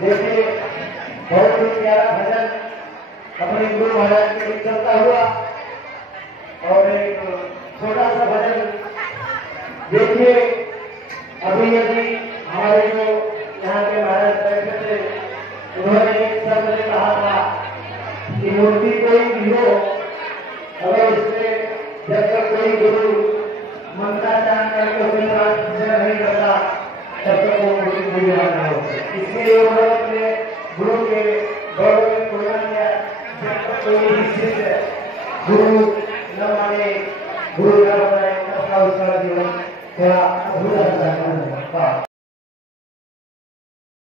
देखिए बहुत ही प्यारा भजन अपने गुरु महाराज के लिए चलता हुआ और एक छोटा सा भजन देखिए। अभी अभी हमारे जो यहाँ के महाराज बैठे थे उन्होंने एक शब्द ने कहा था कि मूर्ति कोई भी हो अगर उससे जब तक कोई गुरु ममता चांद करके नहीं करता तब तक वो मूर्ति पूरी ना हो। इसलिए उन्होंने अपने गुरु के गौरव में पूरा किया। जब तक कोई शिष्य गुरु न माने गुरु न बनाए तब उसका जीवन थोड़ा अधूरा रहता है।